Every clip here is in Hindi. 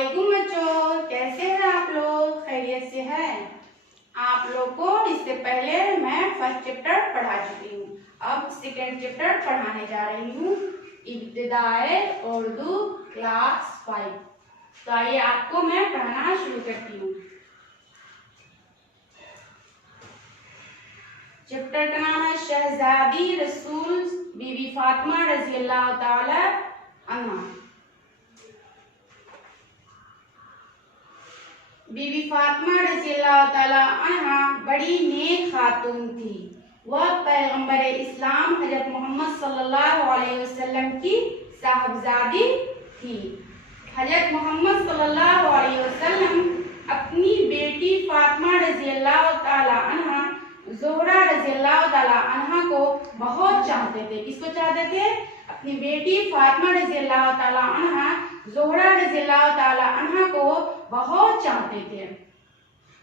अस्सलामुअलैकुम बच्चों, कैसे हैं आप लोग? खैरियत से हैं? आप लोग को इससे पहले मैं फर्स्ट चैप्टर पढ़ा चुकी हूँ। अब सेकंड चैप्टर पढ़ाने जा रही हूँ, इब्तिदाए उर्दू क्लास 5। तो आइए आपको मैं पढ़ाना शुरू करती हूँ। चैप्टर का नाम है शहजादी रसूल बीबी फातिमा रज़ी अल्लाह ताला अन्हा। बीबी फातिमा रज़ी अल्लाह ताला अन्हा बड़ी नेक खातून थी। वह पैगंबर इस्लाम हज़रत मोहम्मद सल्लल्लाहु अलैहि वसल्लम की साहबजादी थी। हज़रत मोहम्मद सल्लल्लाहु अलैहि वसल्लम अपनी बेटी फातिमा रज़ी अल्लाह ताला अन्हा ज़ोहरा रज़ी अल्लाह ताला अन्हा को बहुत चाहते थे। किसको चाहते थे? अपनी बेटी फातिमा रज़ी अल्लाह ताला अन्हा ज़ोहरा रज़ी अल्लाह ताला अन्हा को बहुत चाहते थे।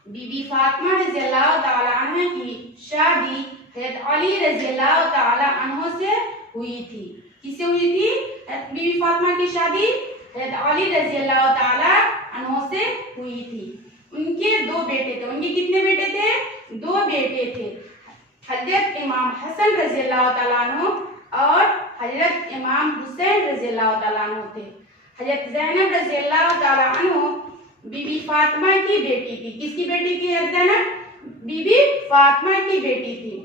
बीबी फातिमा रज़ी अल्लाह ताला अन्हा की शादी हज़रत अली रज़ी अल्लाह ताला अन्हो से हुई थी। किससे हुई थी? बीबी फातिमा की शादी हज़रत अली रज़ी अल्लाह ताला अन्हो से हुई थी। उनके दो बेटे थे। उनके कितने बेटे थे? दो बेटे थे। हज़रत इमाम हसन रज़ी अल्लाह ताला अन्हो और हज़रत इमाम हुसैन रज़ी अल्लाह ताला अन्हो थे। हज़रत ज़ैनब रज़ी अल्लाह ताला अन्हो बीबी फातिमा की बेटी थी। किसकी बेटी थी? ज़ैनब बीबी फातिमा की बेटी थी।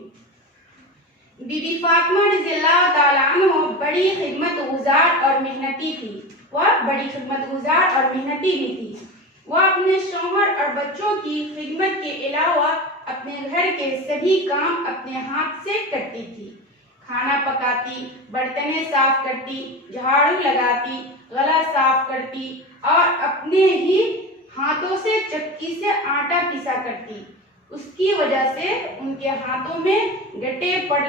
बीबी फातिमा रज़ी अल्लाह ताला अन्हो बड़ी खिदमतगुजार और मेहनती थी। वह बड़ी खिदमतगुजार और मेहनती भी थी। वह अपने शौहर और बच्चों की खिदमत के अलावा अपने घर के सभी काम अपने हाथ से करती थी। खाना पकाती, बर्तनें साफ करती, झाड़ू लगाती, गला साफ करती और अपने ही हाथों से चक्की से आटा पीसा करती। उसकी वजह से उनके हाथों में गट्टे पड़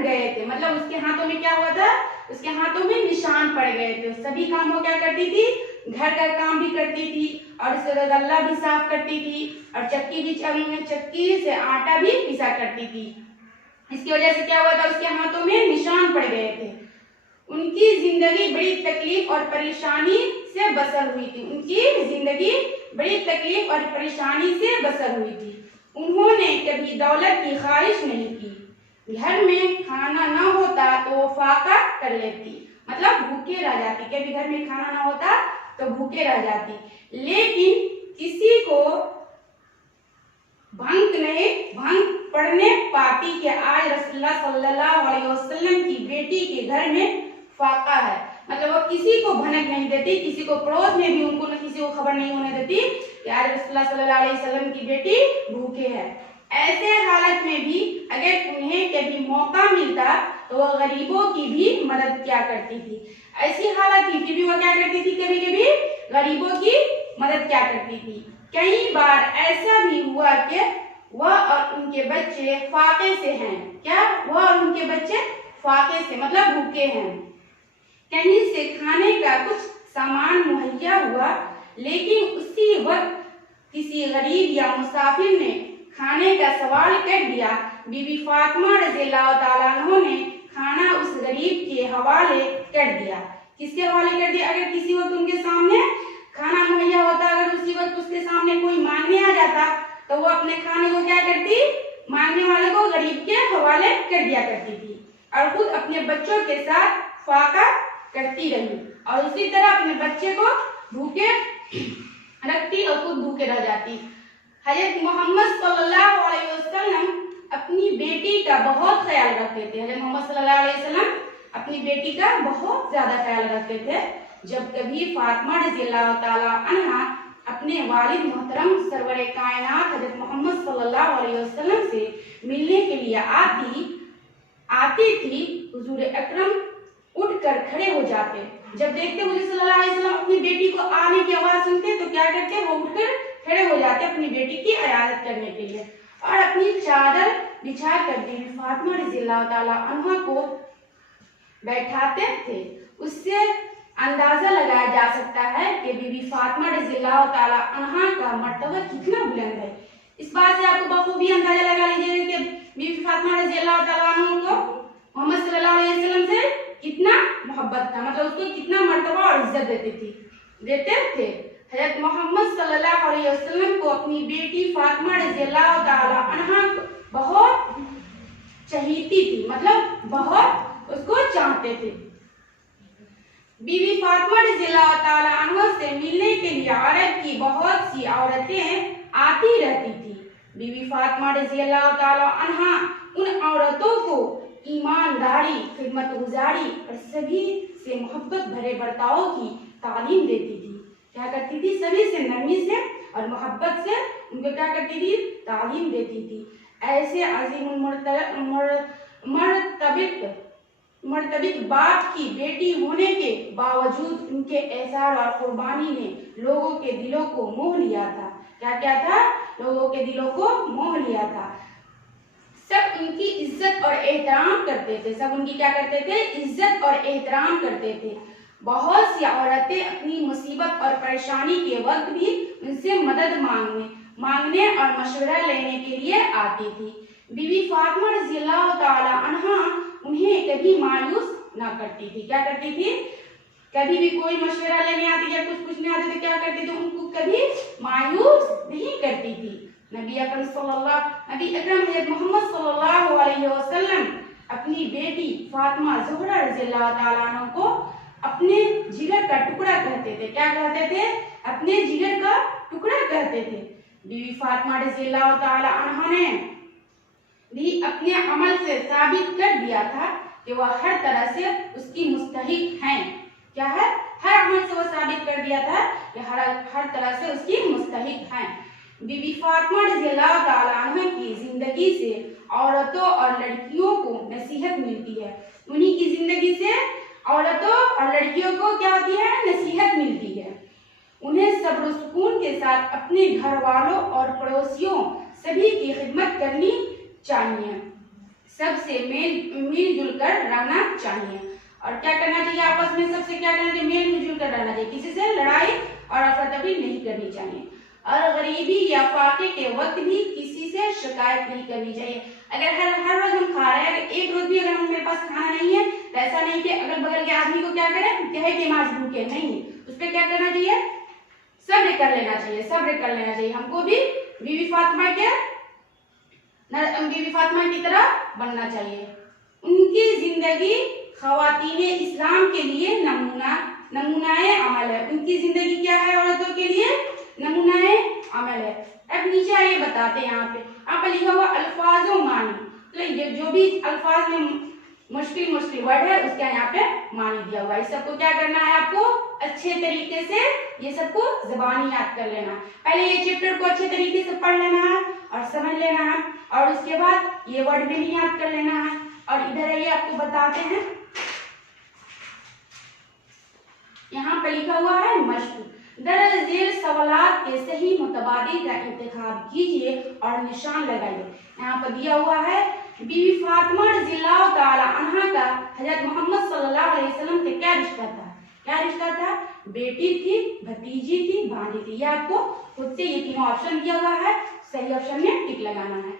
गए थे। मतलब उसके हाथों में क्या हुआ था? उसके हाथों में निशान पड़ गए थे। सभी काम वो क्या करती थी? घर का काम भी करती थी और उससे गल्ला भी साफ करती थी और चक्की से आटा भी पीसा करती थी। इसकी वजह से क्या हुआ था? उसके हाथों में निशान पड़ गए थे। उनकी जिंदगी बड़ी तकलीफ और परेशानी से बसर हुई थी। उनकी जिंदगी बड़ी तकलीफ और परेशानी से बसर हुई थी। उन्होंने कभी दौलत की ख्वाहिश नहीं की। घर में खाना न होता तो वो फाका कर लेती, मतलब भूखे रह जाती। कभी घर में खाना ना होता तो भूखे रह जाती, लेकिन किसी को भंग पड़ने पाती कि आज रसूलुल्लाह सल्लल्लाहु अलैहि वसल्लम की बेटी के घर में फाका है। मतलब वो किसी को भनक नहीं देती, किसी को पड़ोस में भी उनको किसी को खबर नहीं होने देती कि आज रसूलुल्लाह सल्लल्लाहु अलैहि वसल्लम की बेटी भूखे है। ऐसे हालत में भी अगर उन्हें कभी मौका मिलता तो वह गरीबों की भी मदद क्या करती थी। ऐसी हालत थी फिर भी वह क्या करती थी? कभी कभी गरीबों की मदद क्या करती थी। कई बार ऐसा भी हुआ कि वह और उनके बच्चे फाके से हैं। क्या? वह और उनके बच्चे फाके से मतलब भूखे हैं। कहीं से खाने का कुछ सामान मुहैया हुआ, लेकिन उसी वक्त किसी गरीब या मुसाफिर ने खाने का सवाल कर दिया। बीबी फातिमा रज़ी अल्लाह ताला अन्हा ने खाना उस गरीब के हवाले कर दिया। किसके हवाले कर दिया? अगर किसी वक्त उनके सामने खाना मुहैया होता, अगर उसी वक्त उसके सामने कोई मांगने आ जाता तो वो अपने खाने को क्या करती? मांगने वाले को गरीब के हवाले कर दिया करती थी और खुद अपने बच्चों के साथ फाका करती रही और उसी तरह अपने बच्चे को भूखे रखती और खुद भूखे रह जाती। हज़रत मोहम्मद सल्लल्लाहु अलैहि वसल्लम अपनी बेटी का बहुत ख्याल रखते थे। हज़रत मोहम्मद सल्लल्लाहु अलैहि वसल्लम अपनी बेटी का बहुत ज्यादा ख्याल रखते थे। जब कभी फातिमा रज़ी अल्लाह ताला अन्हा अपने वालिद मोहतरम सरवरे कायनात हज़रत मोहम्मद सल्लल्लाहु अलैहि वसल्लम से मिलने के लिए आती थी, हुजूर अकरम उठकर खड़े हो जाते। जब देखते हुजूर सल्लल्लाहु अलैहि वसल्लम अपनी बेटी को आने की आवाज सुनते तो क्या करते? वो उठकर खड़े हो जाते अपनी बेटी की इयादत करने के लिए और अपनी चादर बिछाकर बीबी फातिमा रज़ी अल्लाह ताला अन्हा को बैठाते थे। उससे अंदाजा लगाया जा सकता है कि बीबी फातिमा रज़ी अल्लाह ताला अन्हा का मर्तबा कितना बुलंद है। इस बात से आपको बखूबी अंदाजा लगा लीजिए कि बीबी फातिमा रज़ी अल्लाह ताला अन्हा को मोहम्मद सल्लल्लाहु अलैहि वसल्लम से कितना मोहब्बत था, मतलब उसको कितना मर्तबा और इज्जत देते थे। हजरत मोहम्मद सल्लल्लाहु अलैहि वसल्लम को अपनी बेटी फातिमा रज़ियल्लाहु ताला अन्हा बहुत चाहती थी, मतलब बहुत उसको चाहते थे। बीबी फातिमा रज़ियल्लाहु ताला अन्हा से मिलने के लिए अरब की बहुत सी औरतें आती रहती थी। बीबी फातिमा रज़ियल्लाहु ताला अन्हा उन औरतों को ईमानदारी, खिदमतगुजारी और सभी से मोहब्बत भरे बर्ताव की तालीम देती थी। क्या करती थी? सभी से नरमी से और मोहब्बत से उनको क्या करती थी? तालीम देती थी। ऐसे अजीमुल मर्तबत बाप की बेटी होने के बावजूद उनके एहसार और कुर्बानी ने लोगों के दिलों को मोह लिया था। क्या क्या था? लोगों के दिलों को मोह लिया था। सब उनकी इज्जत और एहतराम करते थे। सब उनकी क्या करते थे? इज्जत और एहतराम करते थे। बहुत सी औरतें अपनी मुसीबत और परेशानी के वक्त भी उनसे मदद मांगने और मशवरा लेने के लिए आती थी। बीबी फातिमा रज़ियल्लाहु ताला अन्हा उन्हें कभी मायूस ना करती थी। क्या करती थी? कभी भी कोई मशवरा लेने आती या कुछ पूछने आते तो क्या करती थी? उनको कभी मायूस नहीं करती थी। नबी अकरम हज़रत मोहम्मद सल्लल्लाहु अलैहि वसल्लम अपनी बेटी फातिमा ज़ोहरा रज़ियल्लाहु ताला अन्हा को अपने जिगर का टुकड़ा कहते थे। क्या कहते थे? अपने जिगर का टुकड़ा कहते थे। बीबी फातिमा रज़ियल्लाहु ताला अन्हा ने भी अपने अमल से साबित कर दिया था कि वह हर तरह से उसकी मुस्तहिक हैं। क्या है? हर अमल से वह साबित कर दिया था कि हर तरह से उसकी मुस्तहिक हैं। बीबी फातिमा रज़ियल्लाहु ताला अन्हा की जिंदगी से औरतों और लड़कियों को नसीहत मिलती है। उन्हीं की जिंदगी से औरतों और लड़कियों को क्या होती है? नसीहत मिलती है। उन्हें सब्र सुकून के साथ अपने घर वालों और पड़ोसियों सभी की खिदमत करनी चाहिए। सबसे मिलजुल कर रहना चाहिए। और क्या करना चाहिए? आपस में सबसे क्या करना चाहिए? मिलजुल कर रहना चाहिए। किसी से लड़ाई और अफरा-तफरी नहीं करनी चाहिए। और गरीबी या फाके के वक्त भी किसी से शिकायत नहीं करनी चाहिए। अगर हर रोज हम खा रहे हैं, अगर एक रोज भी अगर मेरे पास खाना नहीं है तो ऐसा नहीं कि अगल बगल के आदमी को क्या करें, कहे कि आज भूखे नहीं, उस पर क्या करना चाहिए? सब्र कर लेना चाहिए। सब्र कर लेना चाहिए। हमको भी बीबी फातिमा की तरह बनना चाहिए। उनकी जिंदगी खवातीने इस्लाम के लिए नमूनाए अमल है। उनकी जिंदगी क्या है? औरतों के लिए नमूनाए अमल है। अब नीचे आइए बताते हैं। यहाँ पे लिखा हुआ अल्फाजों मानी, तो ये जो भी अल्फाज में मुश्किल वर्ड है उसका यहाँ पे मानी दिया हुआ है। इस सबको क्या करना है? आपको अच्छे तरीके से ये सबको ज़बानी याद कर लेना। पहले ये चैप्टर को अच्छे तरीके से पढ़ लेना है और समझ लेना है, और उसके बाद ये वर्ड में भी याद कर लेना है। और इधर आइए आपको बताते हैं। यहाँ पे लिखा हुआ है मश्क। दर्ज झेल सवालात के सही मुतबादिल का इंतखाब कीजिए और निशान लगाइए। यहाँ पर दिया हुआ है बीबी फातिमा रज़ियल्लाहु ताला अन्हा का हजरत मोहम्मद सल्लल्लाहु अलैहि वसल्लम से क्या रिश्ता था? क्या रिश्ता था? बेटी थी, भतीजी थी, भांजी थी। ये आपको खुद से ये तीनों ऑप्शन दिया हुआ है, सही ऑप्शन में टिक लगाना है।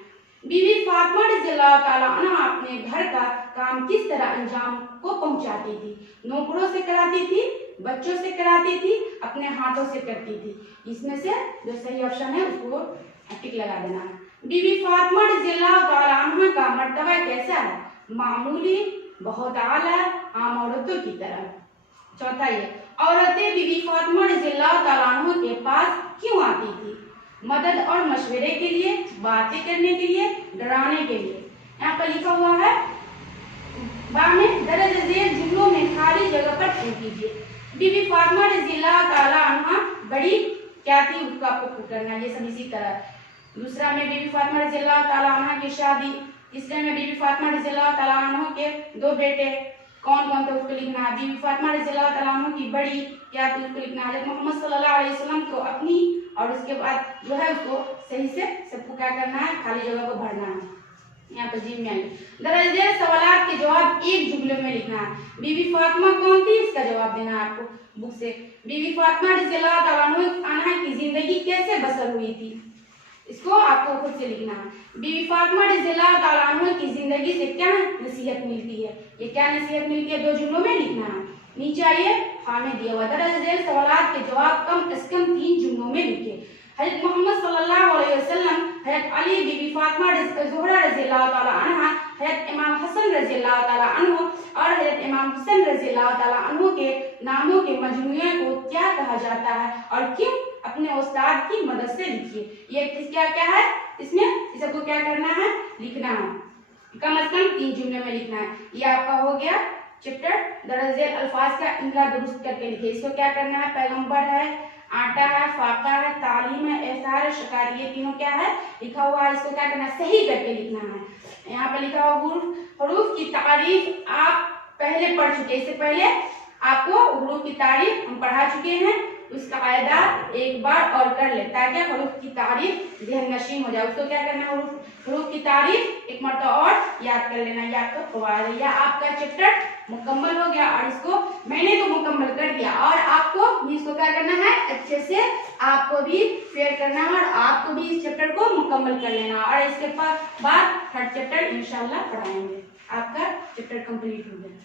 बीबी फातिमा रज़ियल्लाहु ताला अन्हा अपने घर का काम किस तरह अंजाम को पहुंचाती थी? नौकरों से कराती थी, बच्चों से कराती थी, अपने हाथों से करती थी। इसमें से जो सही ऑप्शन है उसको टिक लगा देना है। बीबी फातिमा रज़ियल्लाहु ताला अन्हा का मर्तबा कैसा है? मामूली, बहुत आला, आम औरतों की तरह। चौथा ये, औरतें बीबी फातिमा रज़ियल्लाहु ताला अन्हा के पास क्यों आती थी? मदद और मशवरे के लिए, बातें करने के लिए, डराने के लिए। यहाँ पर लिखा हुआ है में दर्ज झेल जुमलों में खाली जगह पर छू कीजिए। बीबी फातिमा रज़ियल्लाहु ताला अन्हा बड़ी क्या थी? उसको आपको करना है। ये सब इसी तरह। दूसरा में बीबी फातिमा रज़ियल्लाहु ताला अन्हा की शादी। तीसरे में बीबी फातिमा रज़ियल्लाहु ताला अन्हा के 2 बेटे, कौन कौन थे उसको लिखना है। बीबी फातिमा रज़ियल्लाहु ताला अन्हा की बड़ी क्या थी उसको लिखना है। मोहम्मद सल्लल्लाहु अलैहि वसल्लम को अपनी, और उसके बाद जो है उसको सही से सबको क्या करना है? खाली जगह को भरना है। यहाँ पर जी में दर्ज झेल सवालात के जवाब एक जुमले में लिखना है। बीबी फातिमा कौन थी? इसका जवाब देना है आपको बुक से। बीबी फातिमा रज़ियल्लाहु ताला अन्हा की जिंदगी कैसे बसर हुई थी? इसको आपको खुद से लिखना है। बीबी फातिमा रज़ियल्लाहु ताला अन्हा की जिंदगी से क्या नसीहत मिलती है? ये क्या नसीहत मिलती है? 2 जुमलों में लिखना है। नीचे आइए हाँ में दिया हुआ। दरअसल सवालात के जवाब कम से कम 3 जुमलों में लिखे। हज़रत मोहम्मद सल्लल्लाहु अलैहि वसल्लम, हज़रत अली, बीबी फातिमा ज़ोहरा रज़ियल्लाहु ताला अन्हा, हज़रत इमाम हसन रज़ियल्लाहु ताला अन्हु और हज़रत इमाम हुसैन रज़ियल्लाहु ताला अन्हु के नामों के मजमूए को क्या कहा जाता है और क्यों? अपने उस्ताद की मदद से लिखिए। ये क्या क्या है इसमें, इस सबको क्या करना है, लिखना है, कम से कम 3 जुमले में लिखना है। ये आपका हो गया चैप्टर। दरअसल अल्फाज का इमला दुरुस्त करके लिखिए। इसको क्या करना है, पैगंबर है, आटा है, फाका है, तालीम है, एहसार है, शिकारी, ये तीनों क्या है लिखा हुआ है। इसको क्या करना है, सही करके लिखना है। यहाँ पर लिखा हुआ हुरूफ की तारीफ आप पहले पढ़ चुके, इससे पहले आपको हुरूफ की तारीफ हम पढ़ा चुके हैं। उसका कायदा एक बार और कर ले ताकि हुरूफ की तारीफ ज़हन नशीन हो जाए। उसको क्या करना है, हुरूफ की तारीफ एक मरतबा और याद कर लेना। ये आपका क़वायद है। या आपका चैप्टर मुकम्मल हो गया और इसको मैंने तो मुकम्मल कर दिया और आपको भी इसको क्या करना है, अच्छे से आपको भी शेयर करना है और आपको भी इस चैप्टर को मुकम्मल कर लेना और इसके बाद 3rd चैप्टर इंशाल्लाह पढ़ाएंगे। आपका चैप्टर कंप्लीट हो गया।